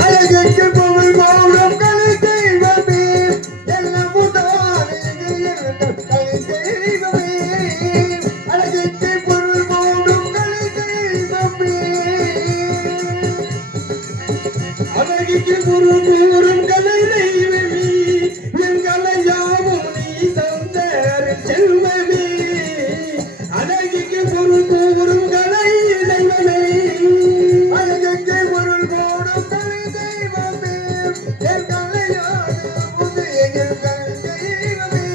அழகுக்கு பொருள் போடும் கலை தெய்வமே எல்லாமும் கலை தெய்வமே அழகுக்கு பொருள் போடும் கலை தெய்வமே அழகுக்கு பொருள் போடும் கலை தெய்வமே என் கலையாவும் நீ தந்த செல்வமே அழகுக்கு பொருள் போடும் கலை தெய்வமே அழகுக்கு பொருள் போடும் கலை தெய்வமே என் கலையாவும் எங்கள் கலை தெய்வமே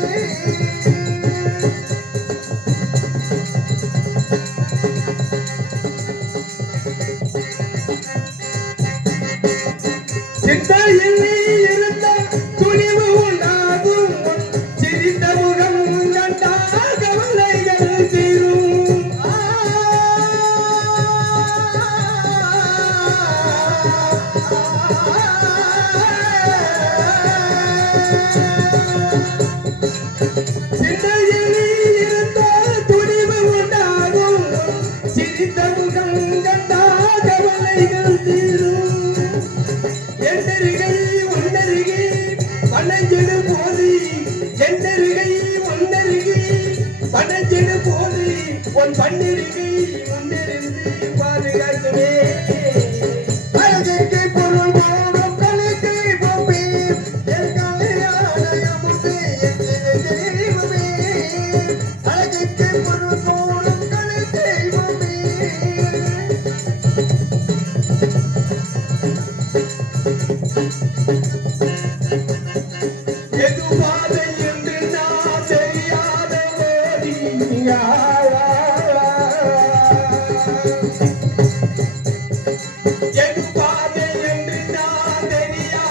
சித்தாயில்